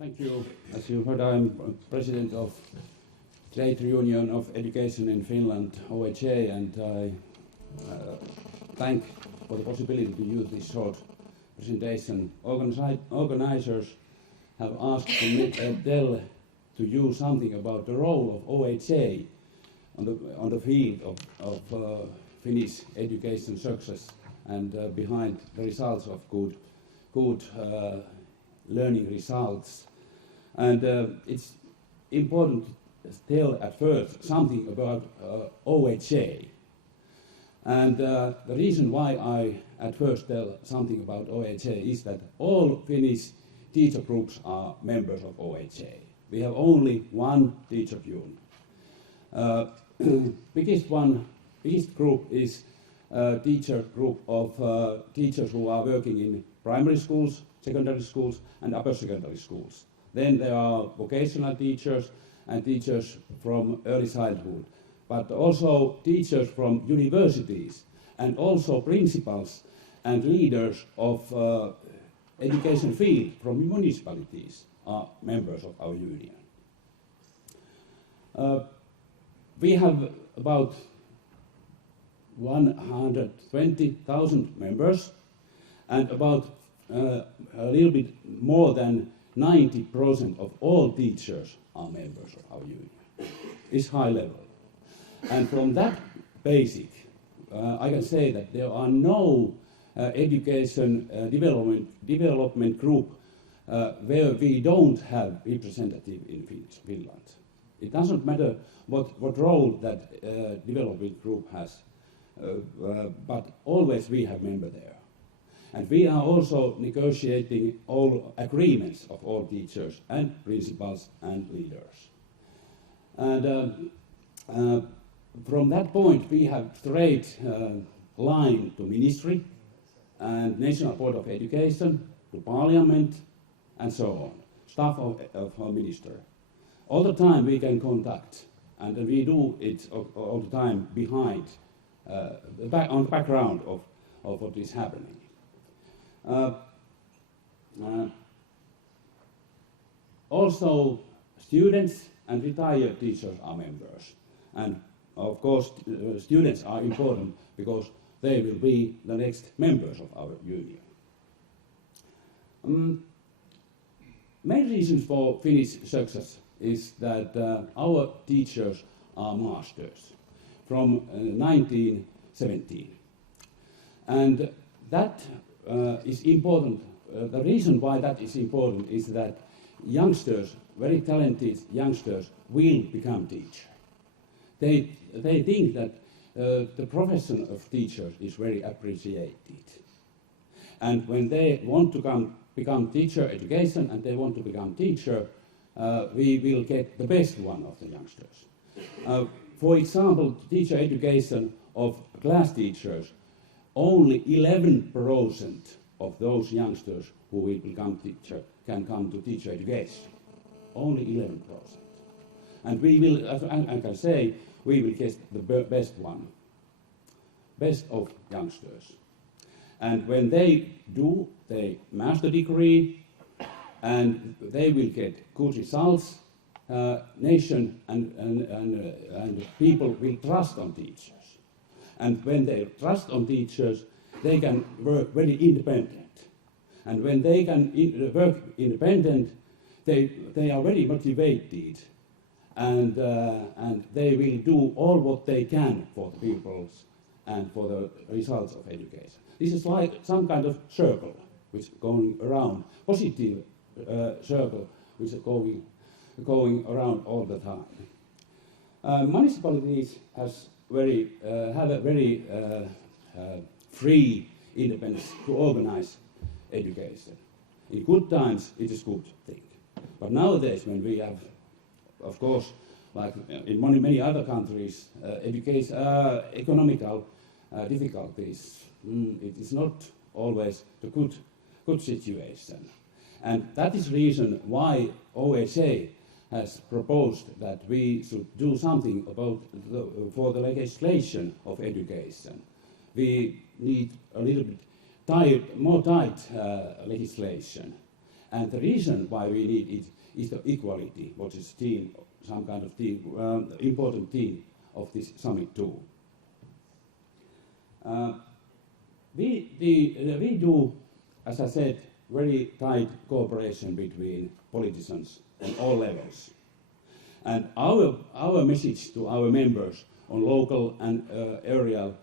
Thank you. As you heard, I'm president of Trade Union of Education in Finland, OHA, and I thank for the possibility to use this short presentation. Organizers have asked me to tell to you something about the role of OHA on the field of Finnish education success and behind the results of good learning results. And it's important to tell at first something about OHA. And the reason why I at first tell something about OHA is that all Finnish teacher groups are members of OHA. We have only one teacher union. Biggest group is a teacher group of teachers who are working in primary schools, secondary schools, and upper secondary schools. Then there are vocational teachers and teachers from early childhood, but also teachers from universities and also principals and leaders of education field from municipalities are members of our union. We have about 120,000 members, and about a little bit more than 90% of all teachers are members of our union. It's high level. And from that basic, I can say that there are no education development group where we don't have representative in Finland. It doesn't matter what role that development group has, but always we have member there. And we are also negotiating all agreements of all teachers and principals and leaders. And from that point, we have straight line to Ministry and National Board of Education, to Parliament, and so on, staff of our Minister. All the time we can contact, and we do it all the time behind, on the background of what is happening. Also, students and retired teachers are members. And of course, students are important because they will be the next members of our union. Main reasons for Finnish success is that our teachers are masters from 1917. And that is important. The reason why that is important is that youngsters, very talented youngsters, will become teachers. They think that the profession of teachers is very appreciated. And when they want to become teacher education and they want to become teacher, we will get the best one of the youngsters. For example, teacher education of class teachers, only 11% of those youngsters who will become teacher can come to teacher education. Only 11%. And we will, as I can say, we will get the best one, best of youngsters. And when they do their master degree, and they will get good results, nation and people will trust on teachers. And when they trust on teachers, they can work very independent. And when they can work independent, they are very motivated. And they will do all what they can for the pupils and for the results of education. This is like some kind of circle which is going around, positive circle which is going around all the time. Municipalities have a very free independence to organize education. In good times, it is a good thing. But nowadays, when we have, of course, like in many other countries, economical difficulties, it is not always the good situation. And that is the reason why OHA has proposed that we should do something about for the legislation of education. We need a little bit more tight legislation. And the reason why we need it is the equality, which is theme, some kind of theme, important theme of this summit too. We do, as I said, very tight cooperation between politicians on all levels. And our message to our members on local and aerial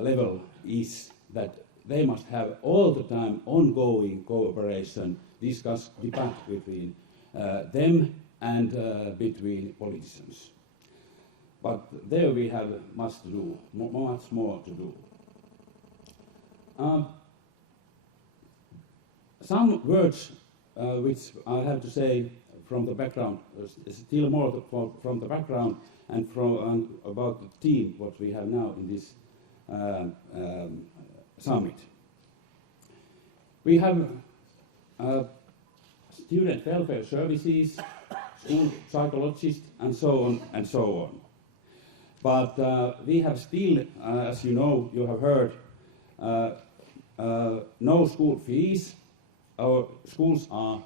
level is that they must have all the time ongoing cooperation, debate between them and between politicians. But there we have much to do, much more to do. Some words which I have to say from the background, still more from the background and about the theme what we have now in this summit. We have student welfare services, school psychologists, and so on and so on. But we have still, as you know, you have heard, no school fees. Our schools are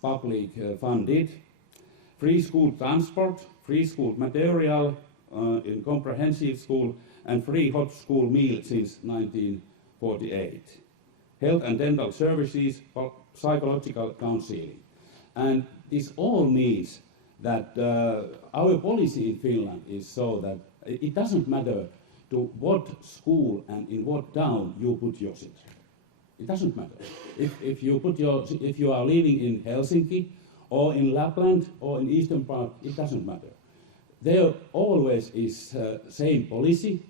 public funded. Free school transport, free school material in comprehensive school, and free hot school meal since 1948. Health and dental services, psychological counseling. And this all means that our policy in Finland is so that it doesn't matter to what school and in what town you put your children. It doesn't matter. If you are living in Helsinki or in Lapland or in Eastern part, it doesn't matter. There always is same policy,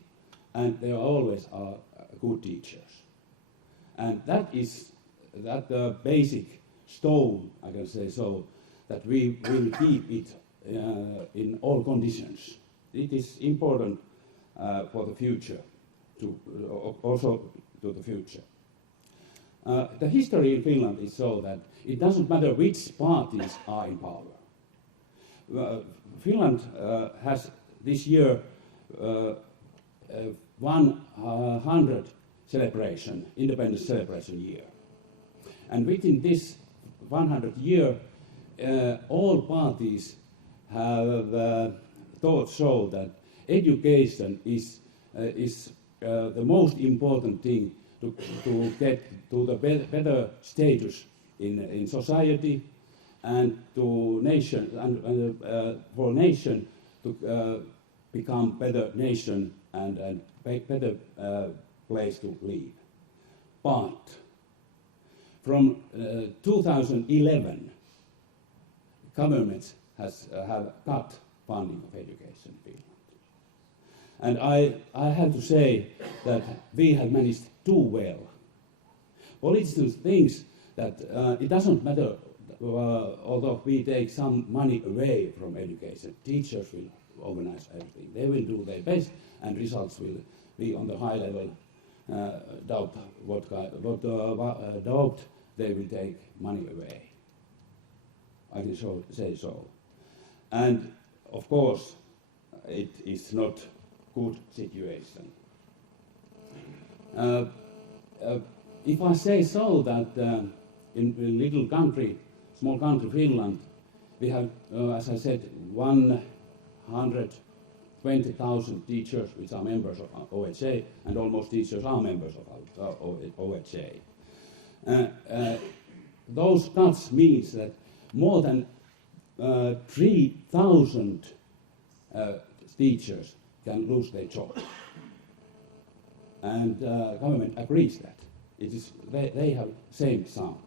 and there always are good teachers. And that is basic stone, I can say so, that we will keep it in all conditions. It is important for the future, also to the future. The history in Finland is so that it doesn't matter which parties are in power. Finland has this year 100 celebration, independence celebration year. And within this 100 year, all parties have thought so that education is the most important thing to get to the better status in society and to nation and for nation to become better nation and better place to live. But from 2011, governments have cut funding of education in Finland. And I have to say that we have managed too well. Politicians think that it doesn't matter, although we take some money away from education, teachers will organize everything. They will do their best and results will be on the high level. Doubt they will take money away. I can say so. And of course, it is not good situation. If I say so that in little country, small country Finland, we have, as I said, 120,000 teachers which are members of OHA, and almost teachers are members of OHA. Those cuts means that more than 3,000 teachers can lose their job. And government agrees that. It is, they have same sum.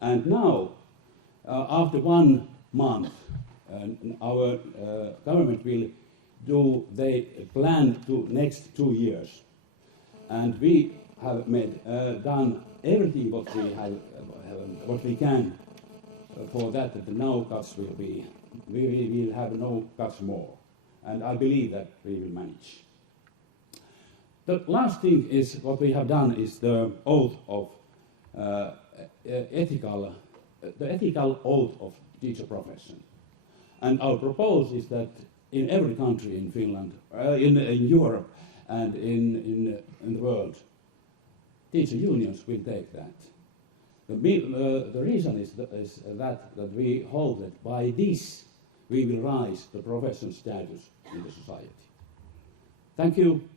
And now, after 1 month, our government will do, they plan to next 2 years. And we have done everything what we have, what we can for that no cuts will be, we will have no cuts more. And I believe that we will manage. The last thing is what we have done is the oath of ethical oath of teacher profession. And our proposal is that in every country in Finland, in Europe and in the world, teacher unions will take that. The reason is that we hope that by this we will rise the professional status in the society. Thank you.